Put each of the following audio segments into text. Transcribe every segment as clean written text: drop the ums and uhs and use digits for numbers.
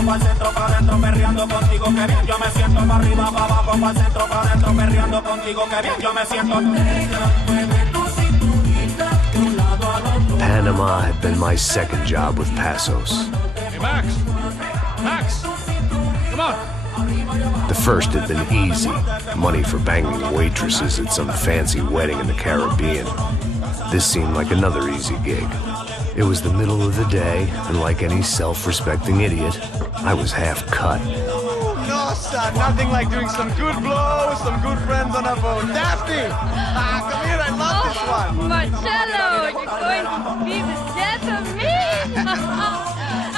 abajo, pa'l centro, pa' adentro, perreando contigo, que bien yo me siento. Pa' arriba, pa' abajo, pa'l centro, pa' adentro, perreando contigo, que bien yo me siento. Panama had been my second job with Passos. Hey, Max! Max! Come on! The first had been easy, money for banging waitresses at some fancy wedding in the Caribbean. This seemed like another easy gig. It was the middle of the day, and like any self-respecting idiot, I was half cut. No, son, nothing like doing some good blows, some good friends on a boat. Daphne! Come here, I love this one. Marcello, you're going to be the death of me!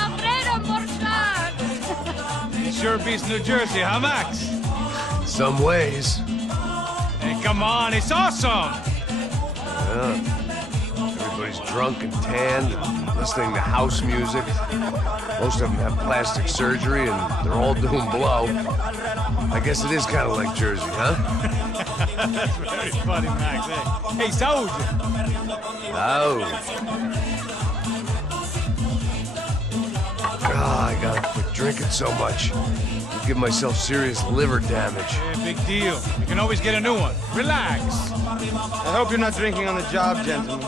Alfredo Morchat! Sure beats New Jersey, huh, Max? Some ways. Hey, come on, it's awesome! Yeah. Everybody's drunk and tanned and listening to house music. Most of them have plastic surgery and they're all doing blow. I guess it is kind of like Jersey, huh? That's very funny, Max. Hey, Saúde! Oh. God, I gotta quit drinking so much. I give myself serious liver damage. Yeah, big deal. You can always get a new one. Relax. I hope you're not drinking on the job, gentlemen.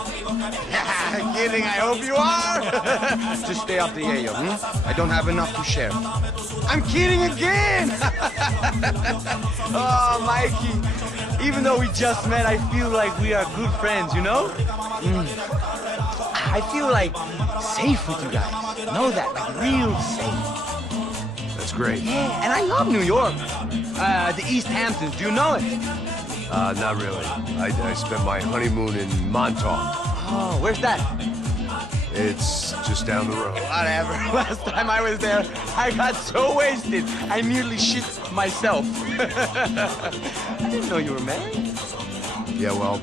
Kidding, I hope you are. Just stay off the yayo, I don't have enough to share. I'm kidding again. Oh, Mikey. Even though we just met, I feel like we are good friends, you know? I feel like safe with you guys. Know that, like real safe. That's great. Yeah, and I love New York. The East Hamptons, do you know it? Not really. I spent my honeymoon in Montauk. Oh, where's that? It's just down the road. Whatever. Last time I was there, I got so wasted, I nearly shit myself. I didn't know you were married. Yeah, well,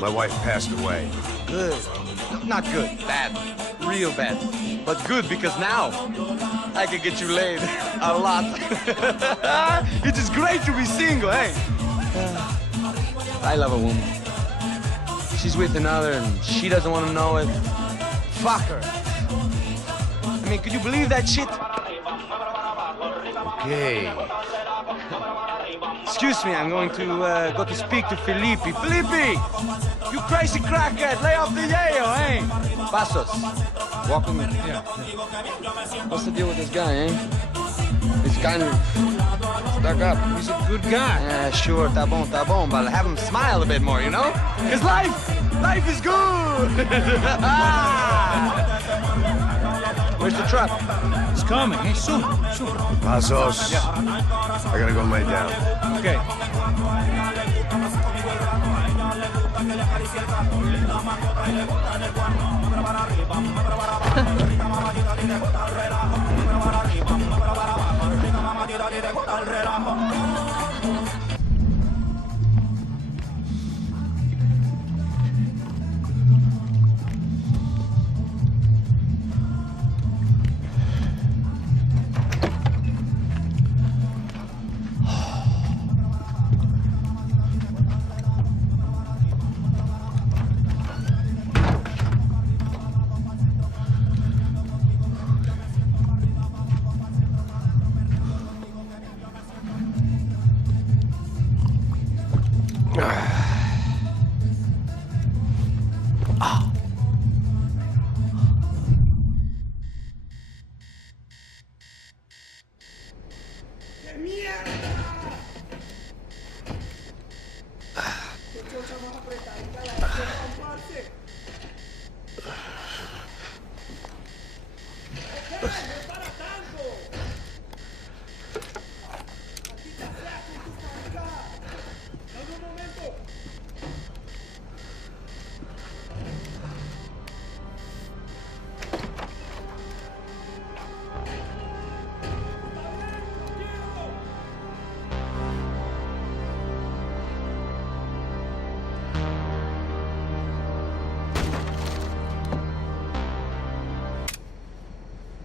my wife passed away. Good. Not good. Bad. Real bad. But good because now I can get you laid a lot. It is great to be single, hey? I love a woman. She's with another and she doesn't want to know it. Fuck her. I mean, could you believe that shit? Okay. Excuse me, I'm going to go to speak to Felipe. Felipe! You crazy crackhead, lay off the yayo, eh? Passos, walk with me. Yeah. What's the deal with this guy, eh? He's kind of stuck up. He's a good guy. Yeah, sure, tá bom, but have him smile a bit more, you know? Because life is good! Where's the truck? It's coming. Hey, soon. Passos. Yeah. I gotta go lay down. Okay.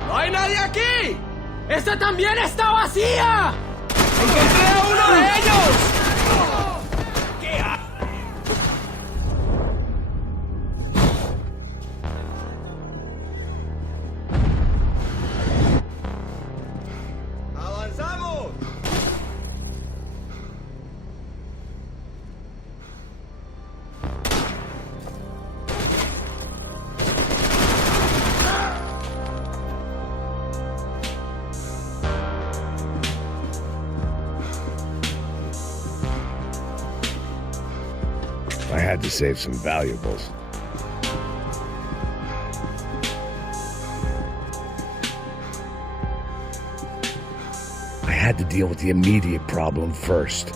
¡No hay nadie aquí! ¡Esta también está vacía! ¡Encontré a uno de ellos! ¿Qué to save some valuables. I had to deal with the immediate problem first.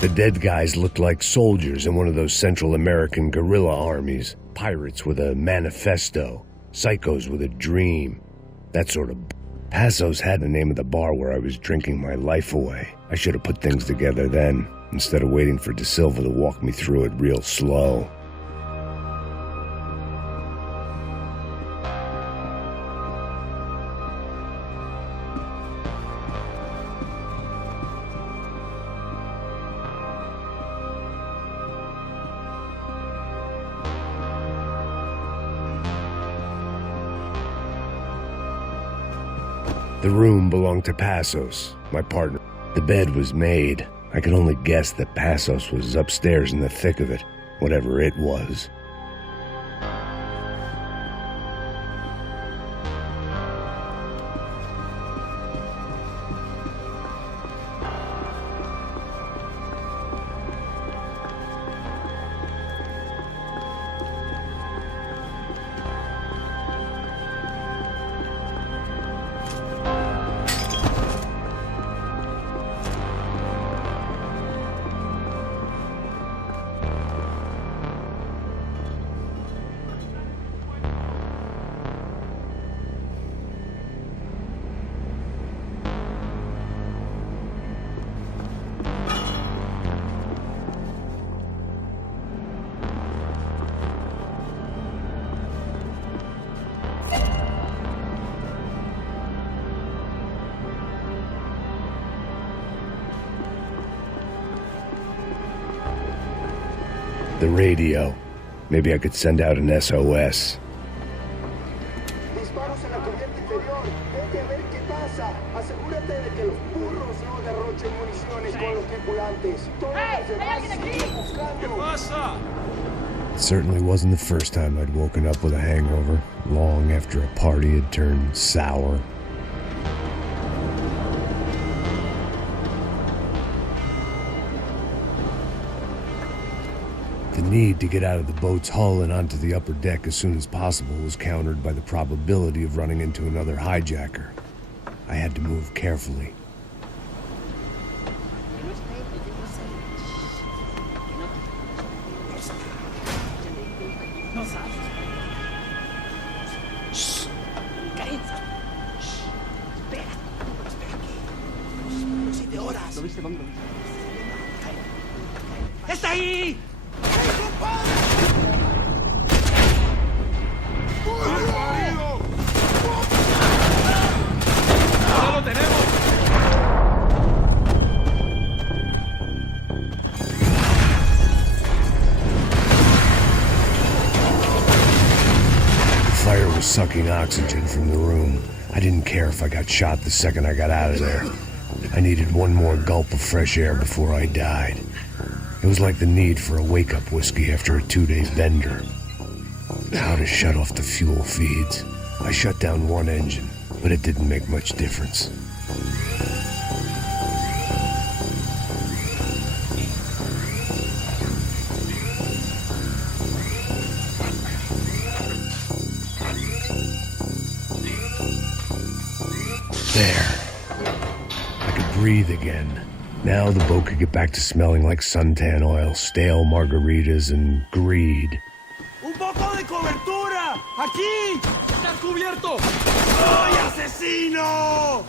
The dead guys looked like soldiers in one of those Central American guerrilla armies. Pirates with a manifesto. Psychos with a dream. That sort of... Passos had the name of the bar where I was drinking my life away. I should have put things together then, instead of waiting for De Silva to walk me through it real slow. The room belonged to Passos, my partner. The bed was made. I could only guess that Passos was upstairs in the thick of it, whatever it was. The radio. Maybe I could send out an SOS. Disparos en la cubierta inferior. Vete a ver qué pasa. Asegúrate de que los burros no derrochen municiones con los tripulantes. Todos los demás siguen buscando. It certainly wasn't the first time I'd woken up with a hangover, long after a party had turned sour. The need to get out of the boat's hull and onto the upper deck as soon as possible was countered by the probability of running into another hijacker. I had to move carefully. ¡Está ahí! ¡Ahora lo tenemos! The fire was sucking oxygen from the room. I didn't care if I got shot the second I got out of there. I needed one more gulp of fresh air before I died. It was like the need for a wake-up whiskey after a 2-day bender. How to shut off the fuel feeds. I shut down one engine, but it didn't make much difference. There. I could breathe again. Now the boat could get back to smelling like suntan oil, stale margaritas, and greed. ¡Un poco de cobertura! ¡Aquí! ¡Estás cubierto! ¡Soy asesino!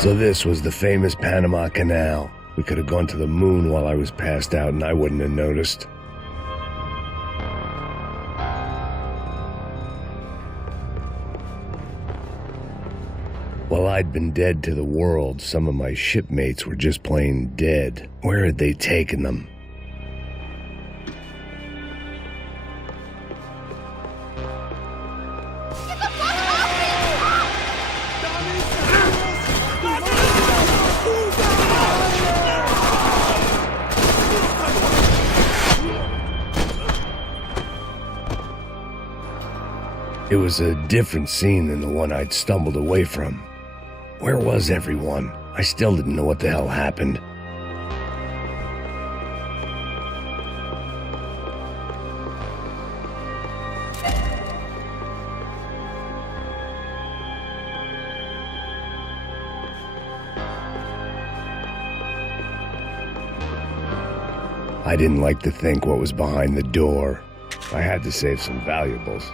So this was the famous Panama Canal. We could have gone to the moon while I was passed out and I wouldn't have noticed. While I'd been dead to the world, some of my shipmates were just plain dead. Where had they taken them? It was a different scene than the one I'd stumbled away from. Where was everyone? I still didn't know what the hell happened. I didn't like to think what was behind the door. I had to save some valuables.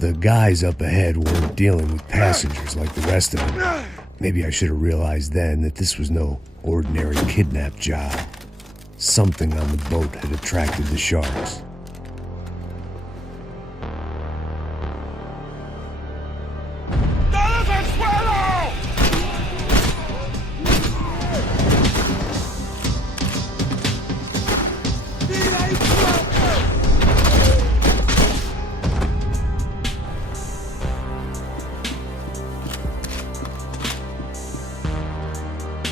The guys up ahead weren't dealing with passengers like the rest of them. Maybe I should have realized then that this was no ordinary kidnap job. Something on the boat had attracted the sharks.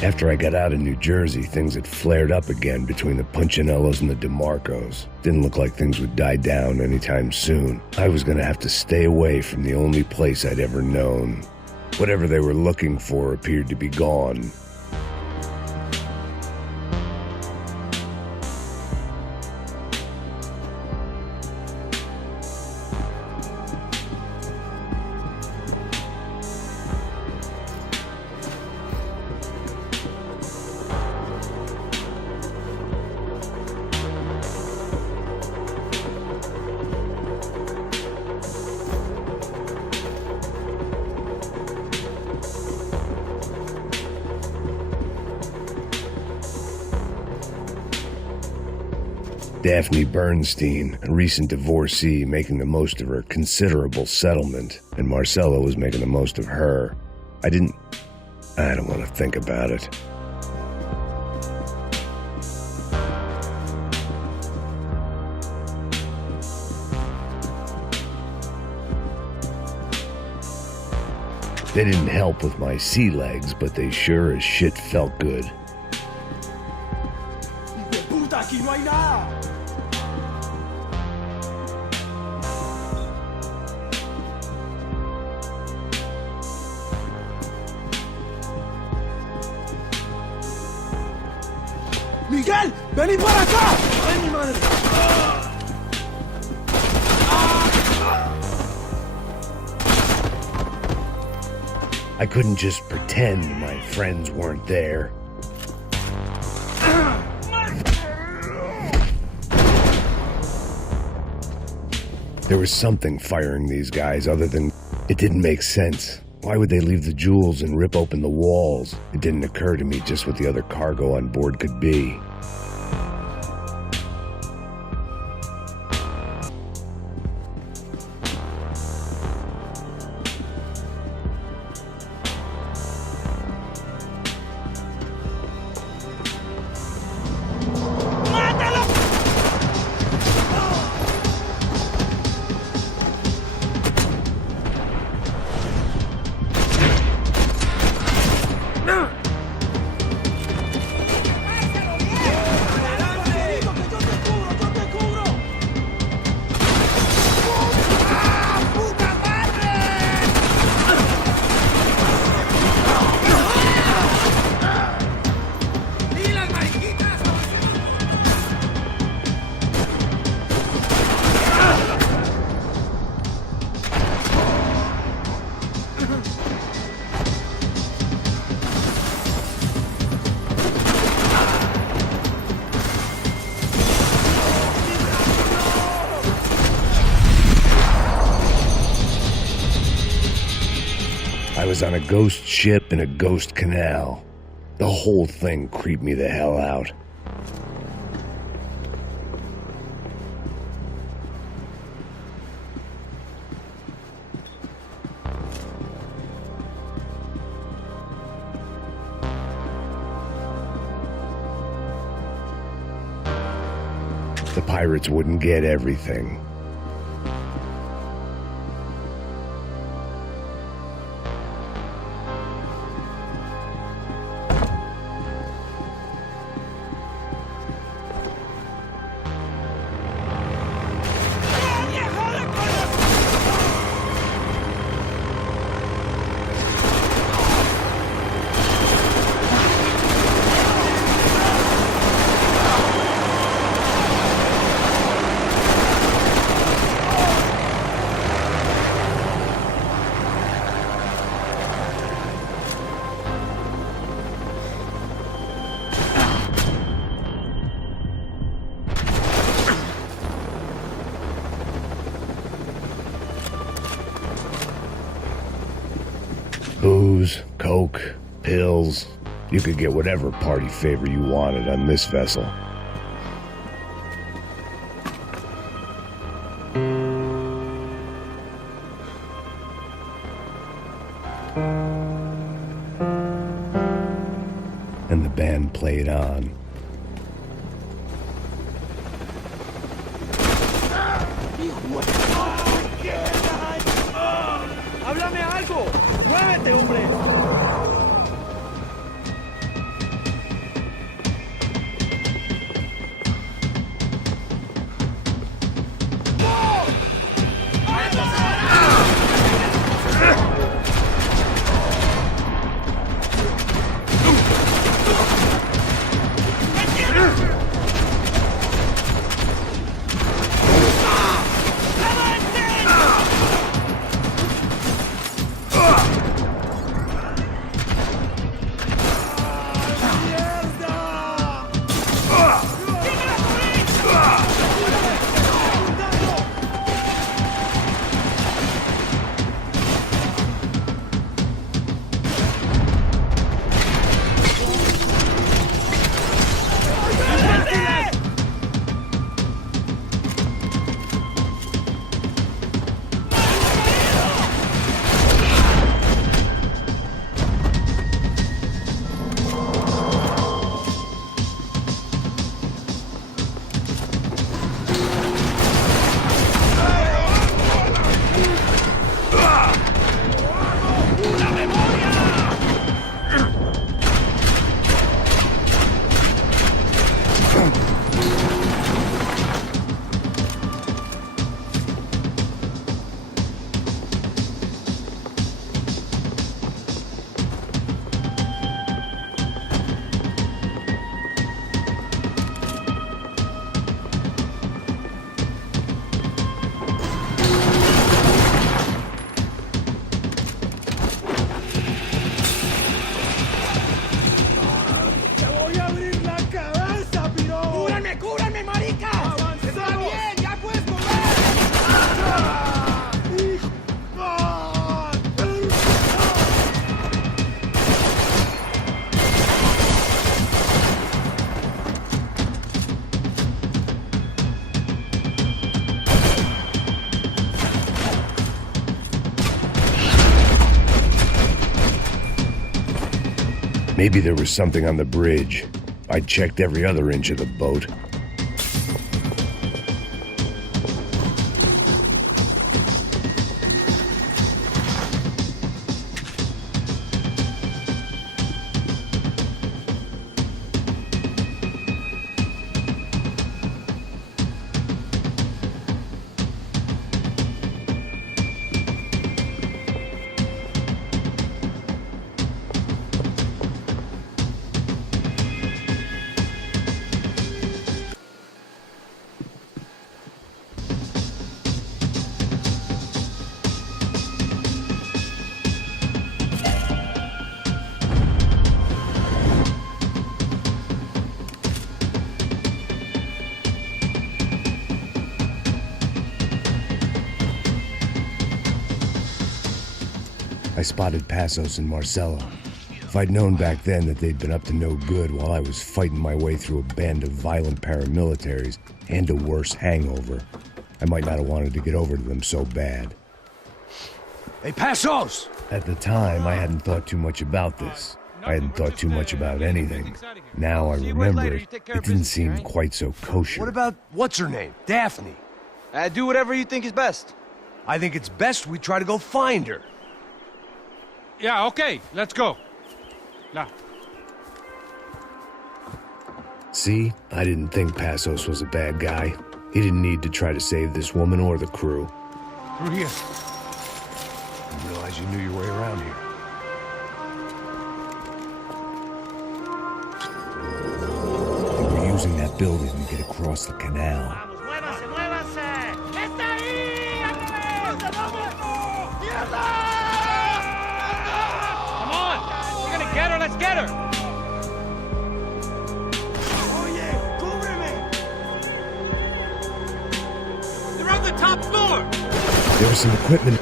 After I got out of New Jersey, things had flared up again between the Punchinellos and the DeMarcos. Didn't look like things would die down anytime soon. I was gonna have to stay away from the only place I'd ever known. Whatever they were looking for appeared to be gone. Daphne Bernstein, a recent divorcee, making the most of her considerable settlement, and Marcella was making the most of her. I don't want to think about it. They didn't help with my sea legs, but they sure as shit felt good. ¡Puta, aquí no hay nada! ¡Miguel! ¡Vení para acá! ¡Ay, mi madre! I couldn't just pretend my friends weren't there. There was something firing these guys other than... It didn't make sense. Why would they leave the jewels and rip open the walls? It didn't occur to me just what the other cargo on board could be. was on a ghost ship in a ghost canal. The whole thing creeped me the hell out. The pirates wouldn't get everything. Booze, coke, pills. You could get whatever party favor you wanted on this vessel. And the band played on. ¡Háblame algo! ¡Muévete, hombre! Maybe there was something on the bridge. I checked every other inch of the boat. I spotted Passos and Marcelo. If I'd known back then that they'd been up to no good while I was fighting my way through a band of violent paramilitaries and a worse hangover, I might not have wanted to get over to them so bad. Hey, Passos! At the time, I hadn't thought too much about this. I hadn't thought too much about anything. Now I remember it didn't seem quite so kosher. What about, what's her name? Daphne. Do whatever you think is best. I think it's best we try to go find her. Yeah, okay, let's go. Now. See, I didn't think Passos was a bad guy. He didn't need to try to save this woman or the crew. Through here. Didn't realize you knew your way around here. They were using that building to get across the canal. ¡Muévanse, muévanse! ¡Está ahí! Come on! We're gonna get her, let's get her! They're on the top floor! There was some equipment.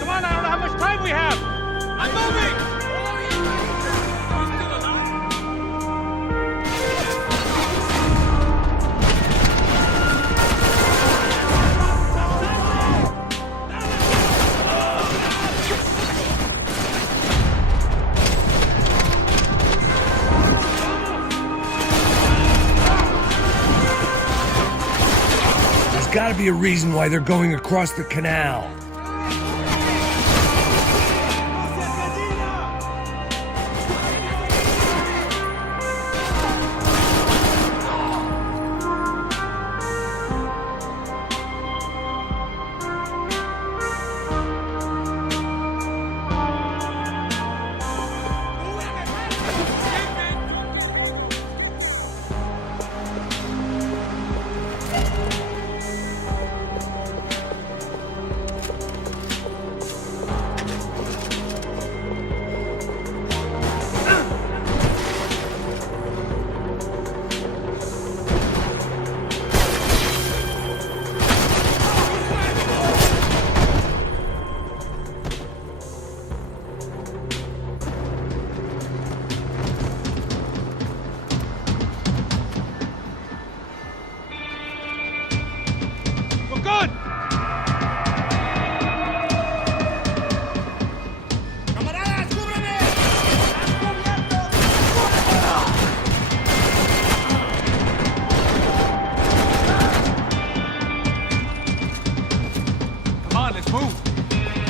Come on, I don't know how much time we have! I'm moving! There's gotta be a reason why they're going across the canal.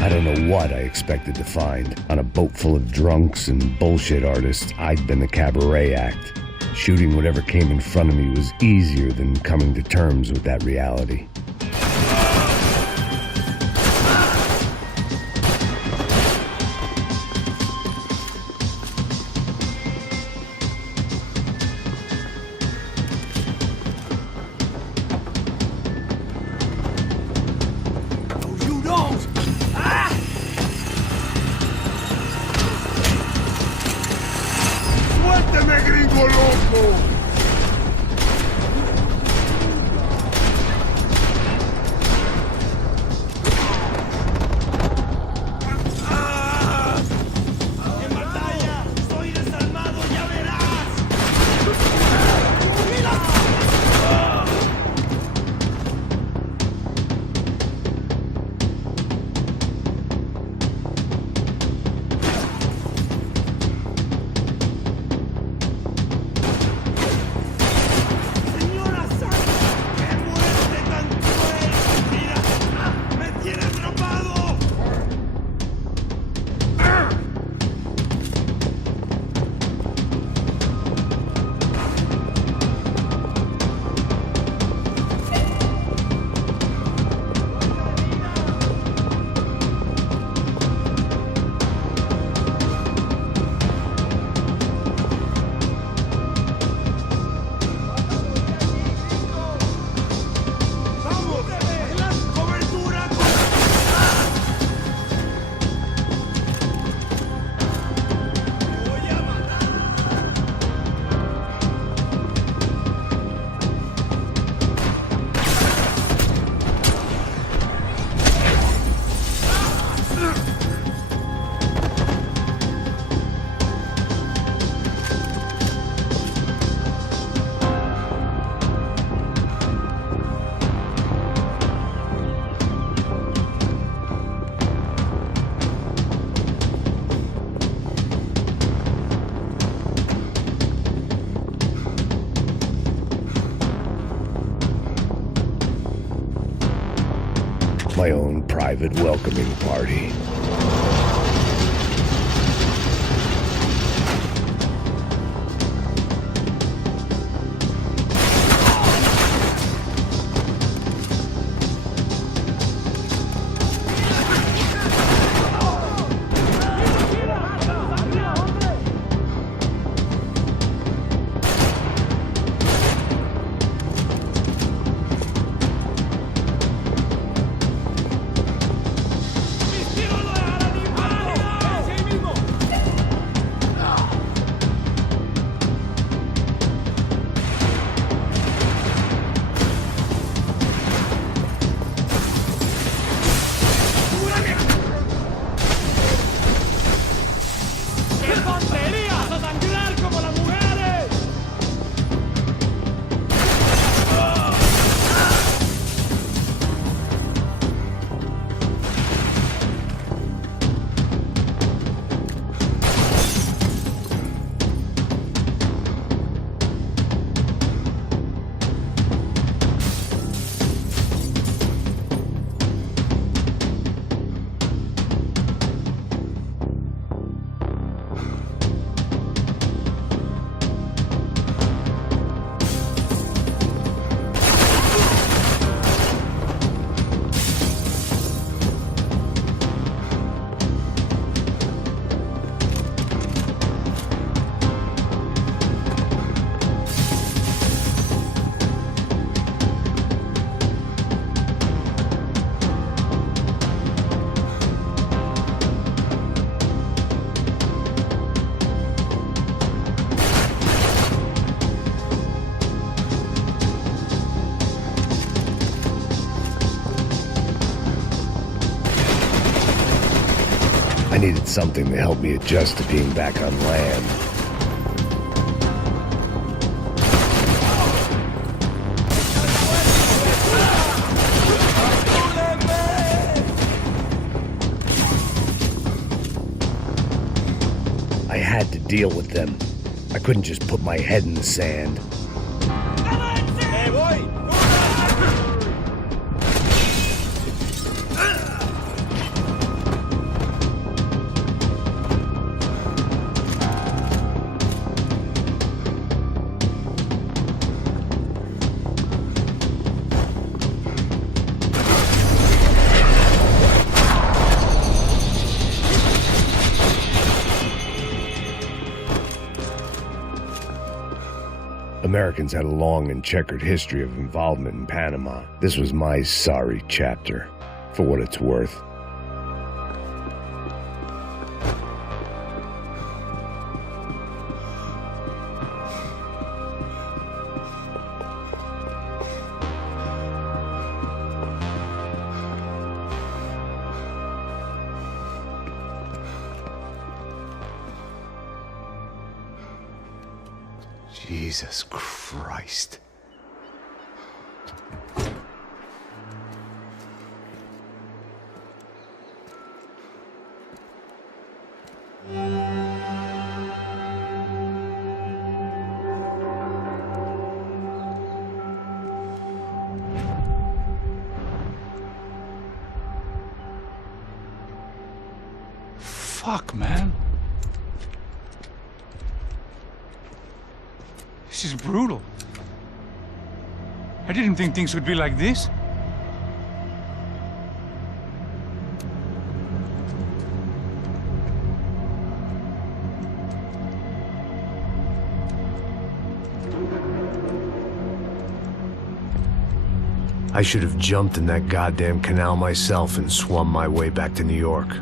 I don't know what I expected to find. On a boat full of drunks and bullshit artists, I'd been the cabaret act. Shooting whatever came in front of me was easier than coming to terms with that reality. My own private welcoming party. I needed something to help me adjust to being back on land. I had to deal with them. I couldn't just put my head in the sand. Americans had a long and checkered history of involvement in Panama. This was my sorry chapter, for what it's worth. Jesus Christ. Fuck, man. This is brutal. I didn't think things would be like this. I should have jumped in that goddamn canal myself and swum my way back to New York.